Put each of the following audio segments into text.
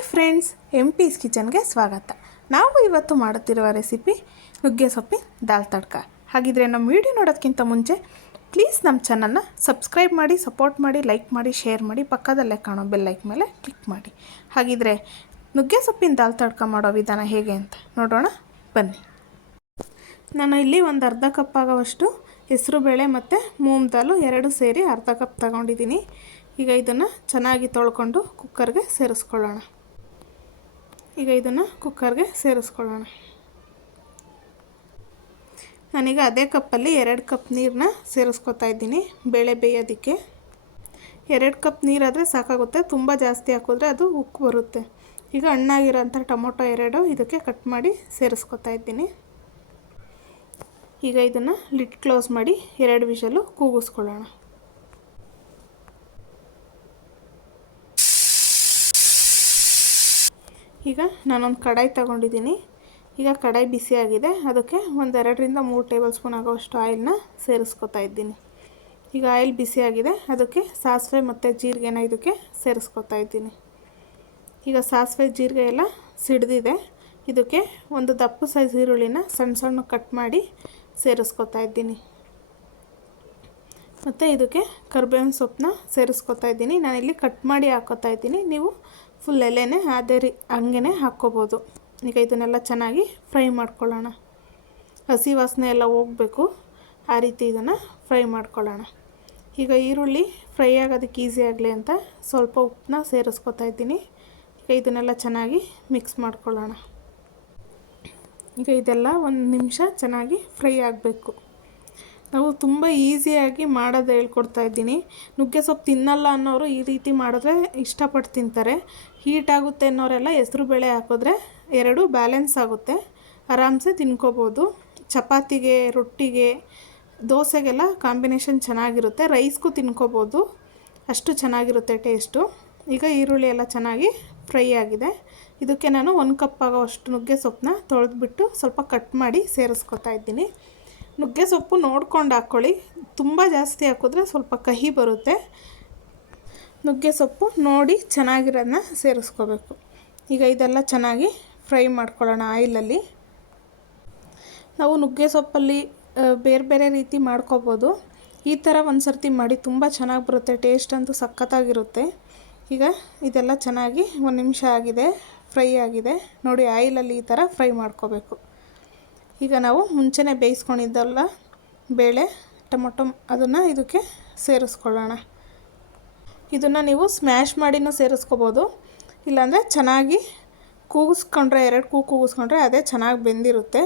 Hi friends, MP's ಕಿಚನ್ಗೆ ಸ್ವಾಗತ. ನಾವು ಇವತ್ತು ಮಾಡುತ್ತಿರುವ ರೆಸಿಪಿ ನುಗ್ಗೆ ಸೊಪ್ಪಿನ ದಾಲ್ ತಡ್ಕ. ಹಾಗಿದ್ರೆ ನಮ್ಮ ವಿಡಿಯೋ ನೋಡೋದಕ್ಕಿಂತ ಮುಂಚೆ ಪ್ಲೀಸ್ ನಮ್ಮ ಚಾನಲ್ನ ಸಬ್ಸ್ಕ್ರೈಬ್ ಮಾಡಿ, ಸಪೋರ್ಟ್ ಮಾಡಿ, ಲೈಕ್ ಮಾಡಿ, ಶೇರ್ ಮಾಡಿ, ಪಕ್ಕದಲ್ಲೇ ಕಾಣೋ ಬೆಲ್ ಲೈಕ್ ಮೇಲೆ ಕ್ಲಿಕ್ ಮಾಡಿ. ಹಾಗಿದ್ರೆ ನುಗ್ಗೆ ಸೊಪ್ಪಿನ ದಾಲ್ ತಡ್ಕ ಮಾಡೋ ವಿಧಾನ ಹೇಗೆ ಅಂತ ನೋಡೋಣ ಬನ್ನಿ. ನಾನು ಇಲ್ಲಿ ಒಂದು ಅರ್ಧ ಕಪ್ ಆಗೋವಷ್ಟು ಹೆಸರುಬೇಳೆ ಮತ್ತು ಮೂಂಗ್ ದಾಲು ಎರಡು ಸೇರಿ ಅರ್ಧ ಕಪ್ ತಗೊಂಡಿದ್ದೀನಿ. ಈಗ ಇದನ್ನು ಚೆನ್ನಾಗಿ ತೊಳ್ಕೊಂಡು ಕುಕ್ಕರ್ಗೆ ಸೇರಿಸ್ಕೊಳ್ಳೋಣ. ನಾನೀಗ ಅದೇ ಕಪ್ಪಲ್ಲಿ 2 ಕಪ್ ನೀರನ್ನ ಸೇರಿಸ್ಕೊತಾ ಇದ್ದೀನಿ. ಬೇಳೆ ಬೇಯೋದಕ್ಕೆ 2 ಕಪ್ ನೀರಾದರೆ ಸಾಕಾಗುತ್ತೆ, ತುಂಬ ಜಾಸ್ತಿ ಹಾಕಿದ್ರೆ ಅದು ಉಕ್ಕು ಬರುತ್ತೆ. ಈಗ ಹಣ್ಣಾಗಿರೋಂಥ ಟೊಮೊಟೊ 2 ಇದಕ್ಕೆ ಕಟ್ ಮಾಡಿ ಸೇರಿಸ್ಕೊತಾ ಇದ್ದೀನಿ. ಈಗ ಇದನ್ನು ಲಿಡ್ ಕ್ಲೋಸ್ ಮಾಡಿ 2 ವಿಷಲು ಕೂಗಿಸ್ಕೊಳ್ಳೋಣ. ಈಗ ನಾನೊಂದು ಕಡಾಯಿ ತಗೊಂಡಿದ್ದೀನಿ. ಈಗ ಕಡಾಯಿ ಬಿಸಿಯಾಗಿದೆ, ಅದಕ್ಕೆ ಒಂದು 2ರಿಂದ 3 ಟೇಬಲ್ ಸ್ಪೂನ್ ಆಗೋಷ್ಟು ಆಯಿಲ್ನ ಸೇರಿಸ್ಕೊತಾ ಇದ್ದೀನಿ. ಈಗ ಆಯಿಲ್ ಬಿಸಿಯಾಗಿದೆ, ಅದಕ್ಕೆ ಸಾಸಿವೆ ಮತ್ತು ಜೀರಿಗೆನ ಇದಕ್ಕೆ ಸೇರಿಸ್ಕೊತಾ ಇದ್ದೀನಿ. ಈಗ ಸಾಸಿವೆ ಜೀರಿಗೆ ಎಲ್ಲ ಸಿಡಿದಿದೆ. ಇದಕ್ಕೆ ಒಂದು ದಪ್ಪ ಸೈಜ್ ಈರುಳ್ಳಿನ ಸಣ್ಣ ಸಣ್ಣ ಕಟ್ ಮಾಡಿ ಸೇರಿಸ್ಕೊತಾ ಇದ್ದೀನಿ. ಮತ್ತು ಇದಕ್ಕೆ ಕರಿಬೇವಿನ ಸೊಪ್ಪನ್ನ ಸೇರಿಸ್ಕೊತಾ ಇದ್ದೀನಿ. ನಾನಿಲ್ಲಿ ಕಟ್ ಮಾಡಿ ಹಾಕೋತಾ ಇದ್ದೀನಿ, ನೀವು ಫುಲ್ ಎಲೆನೇ ಹಂಗೇ ಹಾಕ್ಕೋಬೋದು. ಈಗ ಇದನ್ನೆಲ್ಲ ಚೆನ್ನಾಗಿ ಫ್ರೈ ಮಾಡ್ಕೊಳ್ಳೋಣ. ಹಸಿ ವಾಸನೆ ಎಲ್ಲ ಹೋಗಬೇಕು, ಆ ರೀತಿ ಇದನ್ನು ಫ್ರೈ ಮಾಡ್ಕೊಳ್ಳೋಣ. ಈಗ ಈರುಳ್ಳಿ ಫ್ರೈ ಆಗೋದಕ್ಕೆ ಈಸಿ ಆಗಲಿ ಅಂತ ಸ್ವಲ್ಪ ಉಪ್ಪನ್ನ ಸೇರಿಸ್ಕೊತಾ ಇದ್ದೀನಿ. ಈಗ ಇದನ್ನೆಲ್ಲ ಚೆನ್ನಾಗಿ ಮಿಕ್ಸ್ ಮಾಡ್ಕೊಳ್ಳೋಣ. ಈಗ ಇದೆಲ್ಲ 1 ನಿಮಿಷ ಚೆನ್ನಾಗಿ ಫ್ರೈ ಆಗಬೇಕು. ನಾವು ತುಂಬ ಈಸಿಯಾಗಿ ಮಾಡೋದು ಹೇಳ್ಕೊಡ್ತಾ ಇದ್ದೀನಿ. ನುಗ್ಗೆ ಸೊಪ್ಪು ತಿನ್ನಲ್ಲ ಅನ್ನೋರು ಈ ರೀತಿ ಮಾಡಿದ್ರೆ ಇಷ್ಟಪಟ್ಟು ತಿಂತಾರೆ. ಹೀಟ್ ಆಗುತ್ತೆ ಅನ್ನೋರೆಲ್ಲ ಹೆಸರು ಬೇಳೆ ಹಾಕಿದ್ರೆ 2 ಬ್ಯಾಲೆನ್ಸ್ ಆಗುತ್ತೆ, ಆರಾಮ್ಸೆ ತಿನ್ಕೋಬೋದು. ಚಪಾತಿಗೆ, ರೊಟ್ಟಿಗೆ, ದೋಸೆಗೆಲ್ಲ ಕಾಂಬಿನೇಷನ್ ಚೆನ್ನಾಗಿರುತ್ತೆ. ರೈಸ್ಗೂ ತಿನ್ಕೋಬೋದು, ಅಷ್ಟು ಚೆನ್ನಾಗಿರುತ್ತೆ ಟೇಸ್ಟು. ಈಗ ಈರುಳ್ಳಿ ಎಲ್ಲ ಚೆನ್ನಾಗಿ ಫ್ರೈ ಆಗಿದೆ. ಇದಕ್ಕೆ ನಾನು 1 ಕಪ್ ಆಗೋವಷ್ಟು ನುಗ್ಗೆ ಸೊಪ್ಪನ್ನ ತೊಳೆದ್ಬಿಟ್ಟು ಸ್ವಲ್ಪ ಕಟ್ ಮಾಡಿ ಸೇರಿಸ್ಕೊತಾ ಇದ್ದೀನಿ. ನುಗ್ಗೆ ಸೊಪ್ಪು ನೋಡ್ಕೊಂಡು ಹಾಕ್ಕೊಳ್ಳಿ, ತುಂಬ ಜಾಸ್ತಿ ಹಾಕಿದ್ರೆ ಸ್ವಲ್ಪ ಕಹಿ ಬರುತ್ತೆ. ನುಗ್ಗೆ ಸೊಪ್ಪು ನೋಡಿ ಚೆನ್ನಾಗಿರೋದನ್ನ ಸೇರಿಸ್ಕೋಬೇಕು. ಈಗ ಇದೆಲ್ಲ ಚೆನ್ನಾಗಿ ಫ್ರೈ ಮಾಡ್ಕೊಳ್ಳೋಣ ಆಯಿಲಲ್ಲಿ. ನಾವು ನುಗ್ಗೆ ಸೊಪ್ಪಲ್ಲಿ ಬೇರೆ ಬೇರೆ ರೀತಿ ಮಾಡ್ಕೋಬೋದು. ಈ ಥರ ಒಂದು ಸರ್ತಿ ಮಾಡಿ ತುಂಬ ಚೆನ್ನಾಗಿ ಬರುತ್ತೆ, ಟೇಸ್ಟ್ ಅಂತೂ ಸಖತ್ತಾಗಿರುತ್ತೆ. ಈಗ ಇದೆಲ್ಲ ಚೆನ್ನಾಗಿ 1 ನಿಮಿಷ ಆಗಿದೆ, ಫ್ರೈ ಆಗಿದೆ ನೋಡಿ. ಆಯಿಲಲ್ಲಿ ಈ ಥರ ಫ್ರೈ ಮಾಡ್ಕೋಬೇಕು. ಈಗ ನಾವು ಮುಂಚೆನೇ ಬೇಯಿಸ್ಕೊಂಡಿದ್ದಲ್ಲ ಬೇಳೆ, ಟೊಮೊಟೊ, ಅದನ್ನು ಇದಕ್ಕೆ ಸೇರಿಸ್ಕೊಳ್ಳೋಣ. ಇದನ್ನು ನೀವು ಸ್ಮ್ಯಾಶ್ ಮಾಡಿನೂ ಸೇರಿಸ್ಕೋಬೋದು, ಇಲ್ಲಾಂದರೆ ಚೆನ್ನಾಗಿ ಕೂಗಿಸ್ಕೊಂಡ್ರೆ 2 ಕೂಗಿಸ್ಕೊಂಡ್ರೆ ಅದೇ ಚೆನ್ನಾಗಿ ಬೆಂದಿರುತ್ತೆ,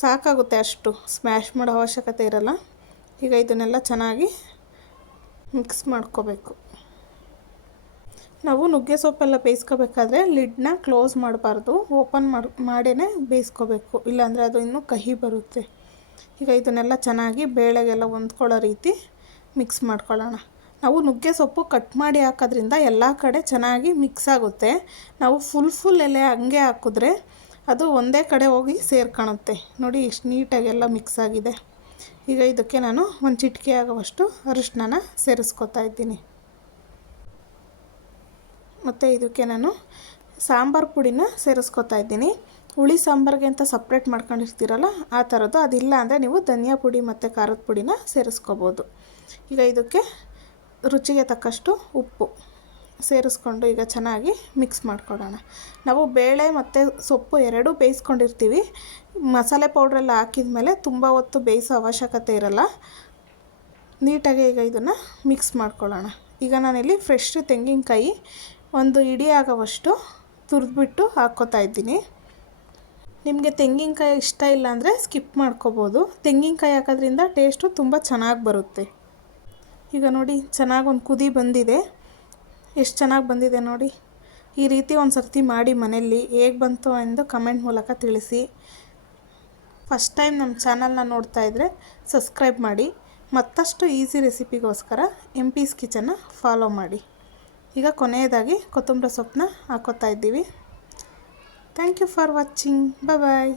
ಸಾಕಾಗುತ್ತೆ. ಅಷ್ಟು ಸ್ಮ್ಯಾಶ್ ಮಾಡೋ ಅವಶ್ಯಕತೆ ಇರಲ್ಲ. ಈಗ ಇದನ್ನೆಲ್ಲ ಚೆನ್ನಾಗಿ ಮಿಕ್ಸ್ ಮಾಡ್ಕೋಬೇಕು. ನಾವು ನುಗ್ಗೆ ಸೊಪ್ಪೆಲ್ಲ ಬೇಯಿಸ್ಕೋಬೇಕಾದ್ರೆ ಲಿಡ್ನ ಕ್ಲೋಸ್ ಮಾಡಬಾರ್ದು, ಓಪನ್ ಮಾಡೇ ಬೇಯಿಸ್ಕೋಬೇಕು, ಇಲ್ಲಾಂದರೆ ಅದು ಇನ್ನೂ ಕಹಿ ಬರುತ್ತೆ. ಈಗ ಇದನ್ನೆಲ್ಲ ಚೆನ್ನಾಗಿ ಬೇಳೆಗೆಲ್ಲ ಹೊಂದ್ಕೊಳ್ಳೋ ರೀತಿ ಮಿಕ್ಸ್ ಮಾಡ್ಕೊಳ್ಳೋಣ. ನಾವು ನುಗ್ಗೆ ಸೊಪ್ಪು ಕಟ್ ಮಾಡಿ ಹಾಕೋದ್ರಿಂದ ಎಲ್ಲ ಕಡೆ ಚೆನ್ನಾಗಿ ಮಿಕ್ಸ್ ಆಗುತ್ತೆ. ನಾವು ಫುಲ್ ಎಲೆ ಹಂಗೆ ಹಾಕಿದ್ರೆ ಅದು ಒಂದೇ ಕಡೆ ಹೋಗಿ ಸೇರ್ಕೊಳ್ಳುತ್ತೆ ನೋಡಿ. ಇಷ್ಟು ನೀಟಾಗೆಲ್ಲ ಮಿಕ್ಸ್ ಆಗಿದೆ. ಈಗ ಇದಕ್ಕೆ ನಾನು 1 ಚಿಟಿಕೆ ಆಗುವಷ್ಟು ಅರಿಶಿನ ಸೇರಿಸ್ಕೊತಾ ಇದ್ದೀನಿ. ಮತ್ತು ಇದಕ್ಕೆ ನಾನು ಸಾಂಬಾರು ಪುಡಿನ ಸೇರಿಸ್ಕೊತಾ ಇದ್ದೀನಿ. ಹುಳಿ ಸಾಂಬಾರಿಗೆ ಅಂತ ಸಪ್ರೇಟ್ ಮಾಡ್ಕೊಂಡಿರ್ತೀರಲ್ಲ ಆ ಥರದ್ದು, ಅದಿಲ್ಲ ಅಂದರೆ ನೀವು ಧನಿಯಾ ಪುಡಿ ಮತ್ತು ಖಾರದ ಪುಡಿನ ಸೇರಿಸ್ಕೋಬೋದು. ಈಗ ಇದಕ್ಕೆ ರುಚಿಗೆ ತಕ್ಕಷ್ಟು ಉಪ್ಪು ಸೇರಿಸ್ಕೊಂಡು ಈಗ ಚೆನ್ನಾಗಿ ಮಿಕ್ಸ್ ಮಾಡ್ಕೊಳ್ಳೋಣ. ನಾವು ಬೇಳೆ ಮತ್ತು ಸೊಪ್ಪು 2 ಬೇಯಿಸ್ಕೊಂಡಿರ್ತೀವಿ. ಮಸಾಲೆ ಪೌಡ್ರೆಲ್ಲ ಹಾಕಿದ ಮೇಲೆ ತುಂಬ ಹೊತ್ತು ಬೇಯಿಸೋ ಅವಶ್ಯಕತೆ ಇರಲ್ಲ. ನೀಟಾಗಿ ಈಗ ಇದನ್ನು ಮಿಕ್ಸ್ ಮಾಡ್ಕೊಳ್ಳೋಣ. ಈಗ ನಾನಿಲ್ಲಿ ಫ್ರೆಶ್ ತೆಂಗಿನಕಾಯಿ 1 ಇಡಿ ಆಗೋವಷ್ಟು ತುರಿದ್ಬಿಟ್ಟು ಹಾಕ್ಕೋತಾ ಇದ್ದೀನಿ. ನಿಮಗೆ ತೆಂಗಿನಕಾಯಿ ಇಷ್ಟ ಇಲ್ಲ ಅಂದರೆ ಸ್ಕಿಪ್ ಮಾಡ್ಕೋಬೋದು. ತೆಂಗಿನಕಾಯಿ ಹಾಕೋದ್ರಿಂದ ಟೇಸ್ಟು ತುಂಬ ಚೆನ್ನಾಗಿ ಬರುತ್ತೆ. ಈಗ ನೋಡಿ ಚೆನ್ನಾಗಿ ಒಂದು ಕುದಿ ಬಂದಿದೆ, ಎಷ್ಟು ಚೆನ್ನಾಗಿ ಬಂದಿದೆ ನೋಡಿ. ಈ ರೀತಿ ಒಂದು ಸರ್ತಿ ಮಾಡಿ ಮನೆಯಲ್ಲಿ ಹೇಗೆ ಬಂತು ಎಂದು ಕಮೆಂಟ್ ಮೂಲಕ ತಿಳಿಸಿ. ಫಸ್ಟ್ ಟೈಮ್ ನಮ್ಮ ಚಾನಲ್ನ ನೋಡ್ತಾ ಇದ್ದರೆ ಸಬ್ಸ್ಕ್ರೈಬ್ ಮಾಡಿ. ಮತ್ತಷ್ಟು ಈಸಿ ರೆಸಿಪಿಗೋಸ್ಕರ MP's ಕಿಚನ್ನ ಫಾಲೋ ಮಾಡಿ. ಈಗ ಕೊನೆಯದಾಗಿ ಕೊತ್ತಂಬರಿ ಸೊಪ್ಪನ್ನ ಹಾಕೋತಾ ಇದ್ದೀವಿ. Thank you for watching. Bye.